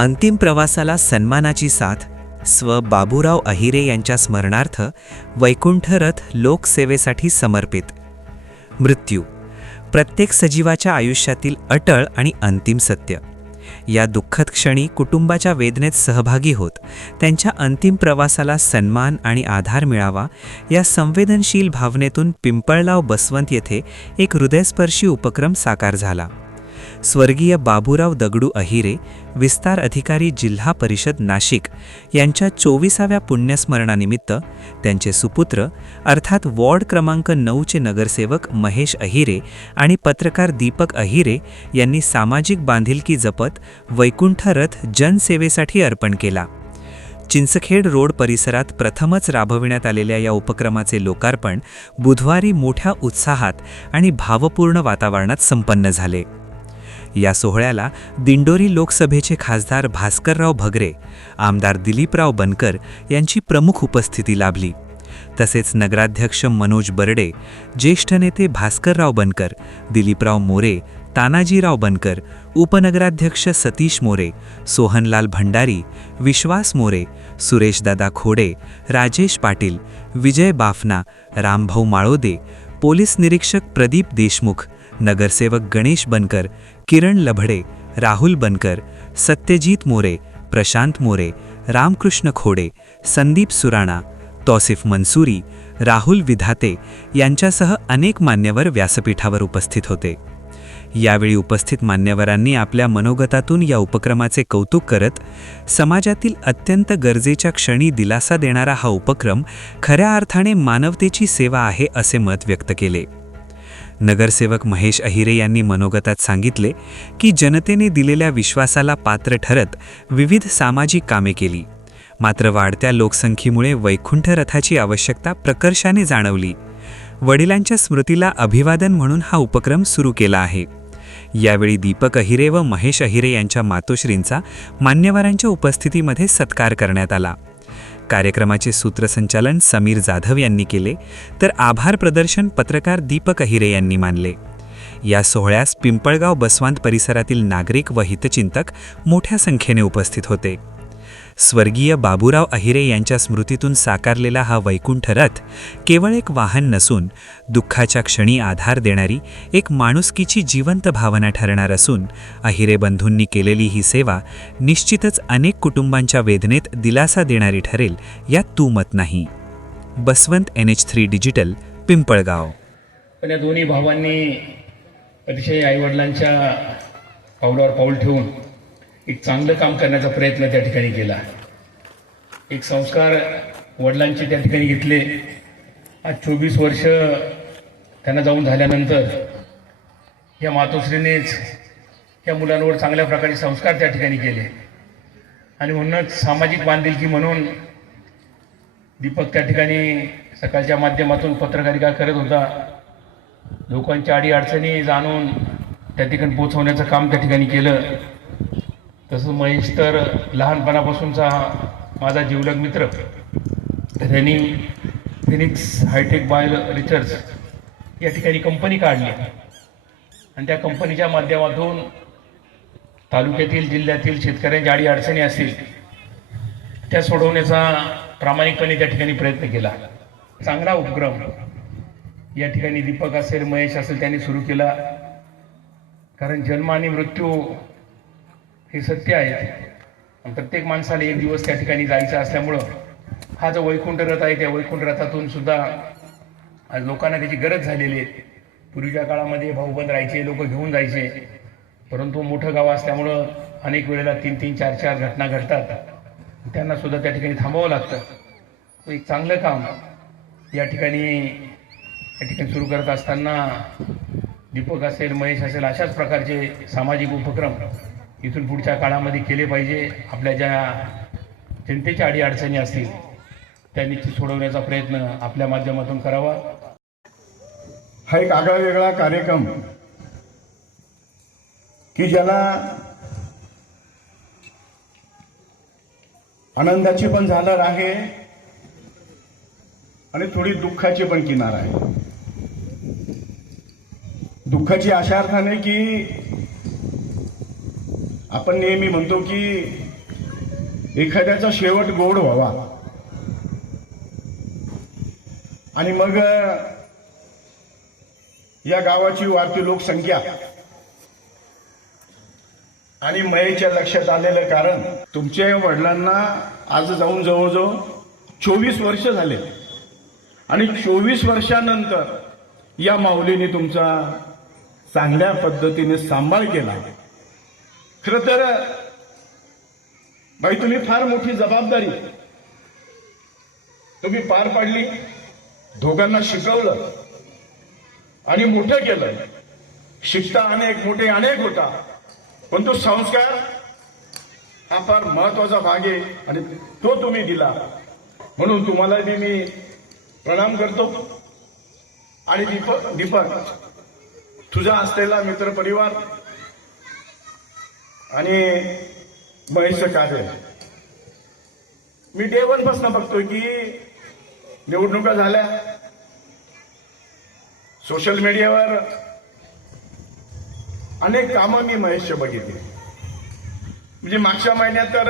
अंतिम प्रवासाला सन्मानाची साथ स्व बाबूराव अहिरे यांच्या स्मरणार्थ वैकुंठ रथ लोकसेवेसाठी समर्पित. मृत्यू प्रत्येक सजीवाच्या आयुष्यातील अटळ आणि अंतिम सत्य. या दुःखद क्षणी कुटुंबाच्या वेदनेत सहभागी होत त्यांच्या अंतिम प्रवासाला सन्मान आणि आधार मिळावा या संवेदनशील भावनेतून पिंपळगाव बसवंत येथे एक हृदयस्पर्शी उपक्रम साकार झाला. स्वर्गीय बाबूराव दगडू अहिरे, विस्तार अधिकारी जिल्हा परिषद नाशिक यांच्या 24व्या पुण्यस्मरणानिमित्त त्यांचे सुपुत्र अर्थात वॉर्ड क्रमांक 9चे नगरसेवक महेश अहिरे आणि पत्रकार दीपक अहिरे यांनी सामाजिक बांधिलकी जपत वैकुंठ रथ जनसेवेसाठी अर्पण केला. चिंचखेड रोड परिसरात प्रथमच राबविण्यात आलेल्या या उपक्रमाचे लोकार्पण बुधवारी मोठ्या उत्साहात आणि भावपूर्ण वातावरणात संपन्न झाले. या सोहळ्याला दिंडोरी लोकसभेचे खासदार भास्करराव भगरे, आमदार दिलीपराव बनकर यांची प्रमुख उपस्थिती लाभली. तसेच नगराध्यक्ष मनोज बर्डे, ज्येष्ठ नेते भास्करराव बनकर, दिलीपराव मोरे, तानाजीराव बनकर, उपनगराध्यक्ष सतीश मोरे, सोहनलाल भंडारी, विश्वास मोरे, सुरेशदादा खोडे, राजेश पाटील, विजय बाफना, रामभाऊ माळोदे, पोलीस निरीक्षक प्रदीप देशमुख, नगरसेवक गणेश बनकर, किरण लभडे, राहुल बनकर, सत्यजित मोरे, प्रशांत मोरे, रामकृष्ण खोडे, संदीप सुराणा, तौसिफ मंसूरी, राहुल विधाते यांच्यासह अनेक मान्यवर व्यासपीठावर उपस्थित होते. यावेळी उपस्थित मान्यवरांनी आपल्या मनोगतातून या उपक्रमाचे कौतुक करत समाजातील अत्यंत गरजेच्या क्षणी दिलासा देणारा हा उपक्रम खऱ्या अर्थाने मानवतेची सेवा आहे असे मत व्यक्त केले. नगरसेवक महेश अहिरे यांनी मनोगतात सांगितले की जनतेने दिलेल्या विश्वासाला पात्र ठरत विविध सामाजिक कामे केली. मात्र वाढत्या लोकसंख्येमुळे वैकुंठ रथाची आवश्यकता प्रकर्षाने जाणवली. वडिलांच्या स्मृतीला अभिवादन म्हणून हा उपक्रम सुरू केला आहे. यावेळी दीपक अहिरे व महेश अहिरे यांच्या मातोश्रींचा मान्यवरांच्या उपस्थितीमध्ये सत्कार करण्यात आला. कार्यक्रमाचे सूत्रसंचालन समीर जाधव यांनी केले, तर आभार प्रदर्शन पत्रकार दीपक अहिरे यांनी मानले. या सोहळ्यास पिंपळगाव बसवंत परिसरातील नागरिक व हितचिंतक मोठ्या संख्येने उपस्थित होते. स्वर्गीय बाबूराव अहिरे यांच्या स्मृतीतून साकारलेला हा वैकुंठ रथ केवळ एक वाहन नसून दुःखाच्या क्षणी आधार देणारी एक माणुसकीची जिवंत भावना ठरणार असून अहिरे बंधूंनी केलेली ही सेवा निश्चितच अनेक कुटुंबांच्या वेदनेत दिलासा देणारी ठरेल यात दुमत नाही. Baswant NH3 digital, Pimpalgaon. पण या दोन्ही भावांनी अतिशय आईवडिलांच्या पावलावर पाऊल ठेवून एक चांगलं काम करण्याचा प्रयत्न त्या ठिकाणी केला. एक संस्कार वडिलांचे त्या ठिकाणी घेतले. आज 24 वर्ष त्यांना जाऊन झाल्यानंतर या मातोश्रीनेच या मुलांवर चांगल्या प्रकारे संस्कार त्या ठिकाणी केले आणि म्हणूनच सामाजिक बांधिलकी म्हणून दीपक त्या ठिकाणी सकाळच्या माध्यमातून पत्रकारिता करत होता. लोकांच्या अडीअडचणी जाणून त्या ठिकाणी पोहोचवण्याचं काम त्या ठिकाणी केलं. तसं महेश तर लहानपणापासूनचा माझा जीवलग मित्र. त्यांनी फिनिक्स हायटेक बायो रिसर्च या ठिकाणी कंपनी काढली आणि त्या कंपनीच्या माध्यमातून तालुक्यातील जिल्ह्यातील शेतकऱ्यांच्या अडीअडचणी असतील त्या सोडवण्याचा प्रामाणिकपणे त्या ठिकाणी प्रयत्न केला. चांगला उपक्रम या ठिकाणी दीपक असेल, महेश असेल त्यांनी सुरू केला. कारण जन्म आणि मृत्यू हे सत्य आहे आणि प्रत्येक माणसाला एक दिवस त्या ठिकाणी जायचं असल्यामुळं हा जो वैकुंठ रथ आहे त्या वैकुंठ रथातून सुद्धा आज लोकांना त्याची गरज झालेली आहे. पूर्वीच्या काळामध्ये भाऊबंद राहायचे, लोक घेऊन जायचे, परंतु मोठं गाव असल्यामुळं अनेक वेळेला 3-3, 4-4 घटना घडतात. त्यांना सुद्धा त्या ठिकाणी थांबावं लागतं. तो एक चांगलं काम या ठिकाणी सुरू करत असताना दीपक असेल, महेश असेल अशाच प्रकारचे सामाजिक उपक्रम इथून पुढच्या काळामध्ये केले पाहिजे. आपल्या ज्या जनतेच्या अडीअडचणी असतील त्या निश्चित सोडवण्याचा प्रयत्न आपल्या माध्यमातून करावा. हा एक आगळा वेगळा कार्यक्रम की ज्याला आनंदाची पण झालर आहे आणि थोडी दुःखाची पण किनार आहे. दुःखाची अशा अर्थाने की आपण नेहमी म्हणतो की एखाद्याचा शेवट गोड व्हावा आणि मग या गावाची वाढती लोकसंख्या आणि मयेच्या लक्षात आलेलं कारण तुमच्या वडिलांना आज जाऊन जवळजवळ 24 वर्ष झाले आणि 24 वर्षानंतर या माऊलीने तुमचा चांगल्या पद्धतीने सांभाळ केला. खरं तर बाई तुम्ही फार मोठी जबाबदारी तुम्ही पार पाडली. दोघांना शिकवलं आणि मोठं केलं. शिकता अनेक मोठे अनेक होता, पण तो संस्कार हा फार महत्वाचा भाग आहे आणि तो तुम्ही दिला. म्हणून तुम्हाला बी मी प्रणाम करतो. आणि दीपक तुझा असलेला मित्रपरिवार आणि महेशचं कार्य मी डे वन पासून बघतोय की निवडणुका झाल्या, सोशल मीडियावर अनेक कामं मी महेशचे बघितली. म्हणजे मागच्या महिन्यात तर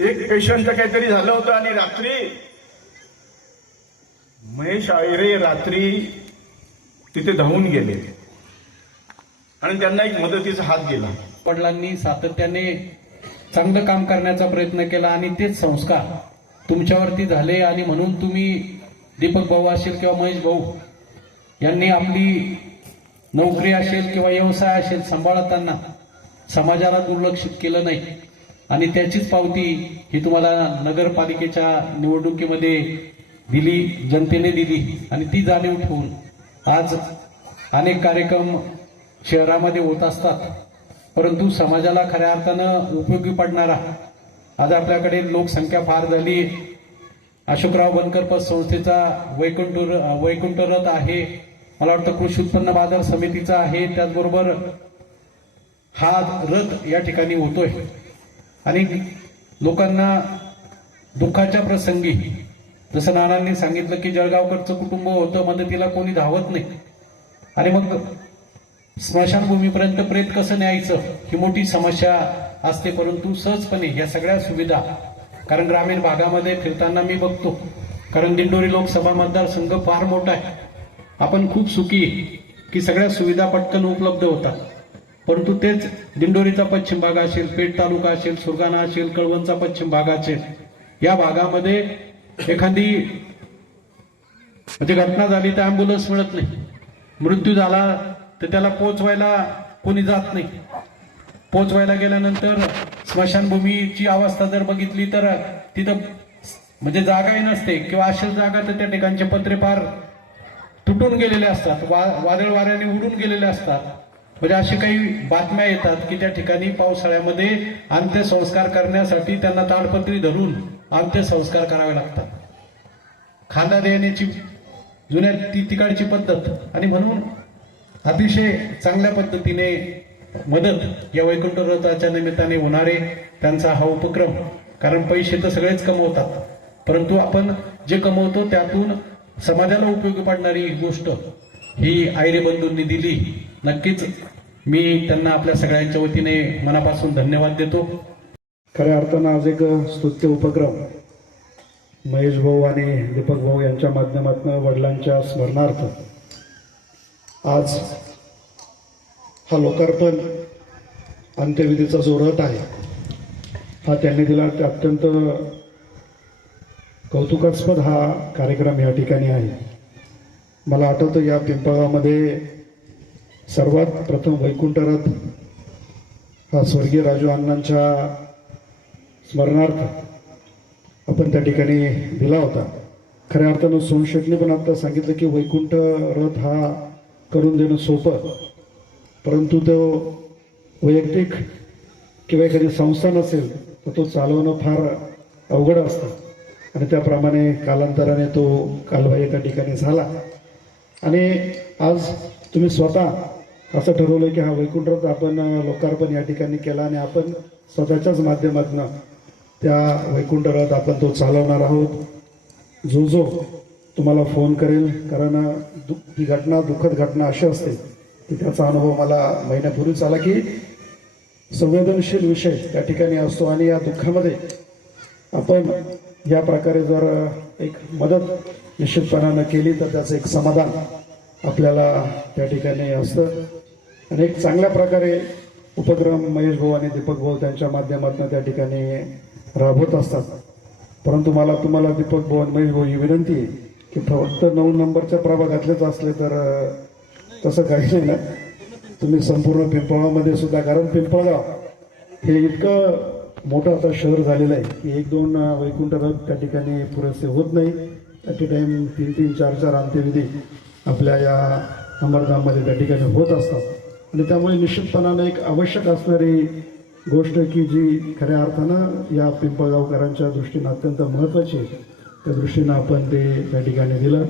एक पेशंटचं काहीतरी झालं होतं आणि रात्री महेश आयरे रात्री तिथे धावून गेले आणि त्यांना एक मदतीचा हात दिला. वडिलांनी सातत्याने चांगलं काम करण्याचा प्रयत्न केला आणि तेच संस्कार तुमच्यावरती झाले आणि म्हणून तुम्ही दीपक भाऊ असेल किंवा महेश भाऊ यांनी आपली नोकरी असेल किंवा व्यवसाय असेल सांभाळताना समाजाला दुर्लक्षित केलं नाही आणि त्याचीच पावती ही तुम्हाला नगरपालिकेच्या निवडणुकीमध्ये दिली, जनतेने दिली आणि ती जाणीव ठेवून आज अनेक कार्यक्रम शहरामध्ये होत असतात, परंतु समाजाला खऱ्या अर्थानं उपयोगी पडणारा आज आपल्याकडे लोकसंख्या फार झाली. अशोकराव बनकर पतसंस्थेचा वैकुंठ रथ आहे, मला वाटतं कृषी उत्पन्न बाजार समितीचा आहे, त्याचबरोबर हा रथ या ठिकाणी होतोय आणि लोकांना दुःखाच्या प्रसंगी जसं नानांनी सांगितलं की जळगावकरचं कुटुंब होतं, मदतीला कोणी धावत नाही आणि मग स्मशानभूमीपर्यंत प्रेत कसं न्यायचं ही मोठी समस्या असते. परंतु सहजपणे या सगळ्या सुविधा, कारण ग्रामीण भागामध्ये फिरताना मी बघतो, कारण दिंडोरी लोकसभा मतदारसंघ फार मोठा आहे, आपण खूप सुखी की सगळ्या सुविधा पटकन उपलब्ध होतात. परंतु तेच दिंडोरीचा पश्चिम भाग असेल, पेठ तालुका असेल, सुरगाणा असेल, कळवणचा पश्चिम भाग असेल, या भागामध्ये एखादी म्हणजे घटना झाली तर अँब्युलन्स मिळत नाही, मृत्यू झाला तर त्याला पोचवायला कोणी जात नाही. पोचवायला गेल्यानंतर स्मशानभूमीची अवस्था जर बघितली तर तिथं म्हणजे जागाही नसते किंवा अशाच जागा तर त्या ठिकाणचे पत्रे फार तुटून गेलेले असतात, वादळ वाऱ्याने उडून गेलेले असतात. म्हणजे अशी काही बातम्या येतात की त्या ठिकाणी पावसाळ्यामध्ये अंत्यसंस्कार करण्यासाठी त्यांना ताडपत्री धरून अंत्यसंस्कार करावे लागतात. खांदा देण्याची जुन्या तिकडची पद्धत आणि म्हणून अतिशय चांगल्या पद्धतीने मदत या वैकुंठ रथाच्या निमित्ताने होणारे त्यांचा हा उपक्रम. कारण पैसे तर सगळेच कमवतात, परंतु आपण जे कमवतो त्यातून समाजाला उपयोगी पडणारी गोष्ट ही आयरे बंधूंनी दिली. नक्कीच मी त्यांना आपल्या सगळ्यांच्या वतीने मनापासून धन्यवाद देतो. खऱ्या अर्थानं आज एक स्तुत्य उपक्रम महेश भाऊ आणि दीपक भाऊ यांच्या माध्यमातून वडिलांच्या स्मरणार्थ आज हा लोकार्पण अंत्यविधीचा जो रथ आहे हा त्यांनी दिला. ते अत्यंत कौतुकास्पद हा कार्यक्रम या ठिकाणी आहे. मला आठवतं या पिंपळगावमध्ये सर्वात प्रथम वैकुंठ रथ हा स्वर्गीय राजू अण्णांच्या स्मरणार्थ आपण त्या ठिकाणी दिला होता. खऱ्या अर्थानं सोनशेटने पण आता सांगितलं की वैकुंठ रथ हा करून देणं सोपं, परंतु तो वैयक्तिक किंवा एखादी संस्था नसेल तर तो चालवणं फार अवघड असतं आणि त्याप्रमाणे कालांतराने तो कालबाह्य त्या ठिकाणी झाला. आणि आज तुम्ही स्वतः असं ठरवलं की हा वैकुंठ रथ आपण लोकार्पण या ठिकाणी केला आणि आपण स्वतःच्याच माध्यमातून त्या वैकुंठ रथ आपण तो चालवणार आहोत. जो तुम्हाला फोन करेल, कारण ही घटना दुःखद घटना अशी असते की त्याचा अनुभव मला महिन्यापूर्वीच आला की संवेदनशील विषय त्या ठिकाणी असतो आणि या दुःखामध्ये आपण या प्रकारे जर एक मदत निश्चितपणानं केली तर त्याचं एक समाधान आपल्याला त्या ठिकाणी असतं आणि एक चांगल्या प्रकारे उपक्रम महेश भाऊ आणि दीपक भाऊ त्यांच्या माध्यमातून त्या ठिकाणी राबवत असतात. परंतु मला तुम्हाला दीपक भाऊ आणि महेश भाऊ ही विनंती आहे की फक्त 9 नंबरच्या प्रभागातलेच असले तर तसं काही नाही ना, तुम्ही संपूर्ण पिंपळगावमध्ये सुद्धा, कारण पिंपळगाव हे इतकं मोठं आता शहर झालेलं आहे की 1-2 वैकुंठ रथ त्या ठिकाणी पुरेसे होत नाही. ॲट ए टाईम 3-3, 4-4 अंत्यविधी आपल्या या अमरधाममध्ये त्या ठिकाणी होत असतात आणि त्यामुळे निश्चितपणाने एक आवश्यक असणारी गोष्ट की जी खऱ्या अर्थानं या पिंपळगावकरांच्या दृष्टीनं अत्यंत महत्त्वाची आहे, त्या दृष्टीनं आपण ते त्या ठिकाणी दिलं.